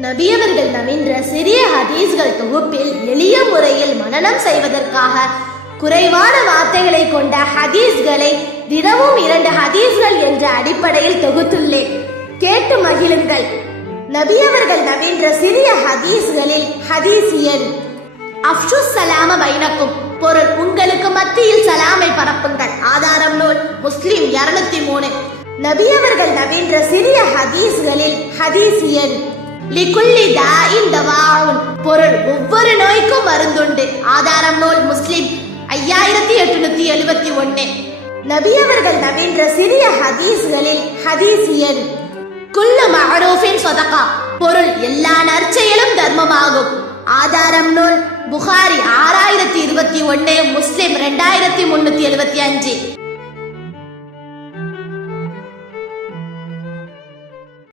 நபியவர்கள் நவின்ற சிறிய ஹதீஸ்கள் தொகுப்பில் எளிய முறையில் மனனம் செய்வதற்காக குறைவான வார்த்தைகளை கொண்ட ஹதீஸ்களை தினமும் 2 ஹதீஸ்கள் என்ற அடிப்படையில் தொகுத்துள்ளேன். கேட்டு மகிழுங்கள். நபியவர்கள் நவின்ற சிறிய ஹதீஸ்களில் ஹதீஸ் எண் அஃஷு ஸலாம பைனக்கும், பொருள் உங்களுக்கு மத்தியில் சலாமை பரப்புங்கள். ஆதாரம் நூல் முஸ்லிம் 203. நபியவர்கள் நவின்ற சிறிய ஹதீஸ்களில் ஹதீஸ் எண் லிகுல்லி தாஇன் தவாஉன், பொருள் ஒவ்வொரு நோய்க்கும் மருந்துண்டு. ஆதாரம் நூல் முஸ்லிம் 5871. நபியவர்கள் நவின்ற சிறிய ஹதீஸ்களில் ஹதீஸ் எண் குல்லு மஅரூஃபின் ஸதகா, பொருள் எல்லா நற்செயலும் தர்மமாகும். ஆதாரம் நூல் புகாரி 6021, முஸ்லிம் 2375.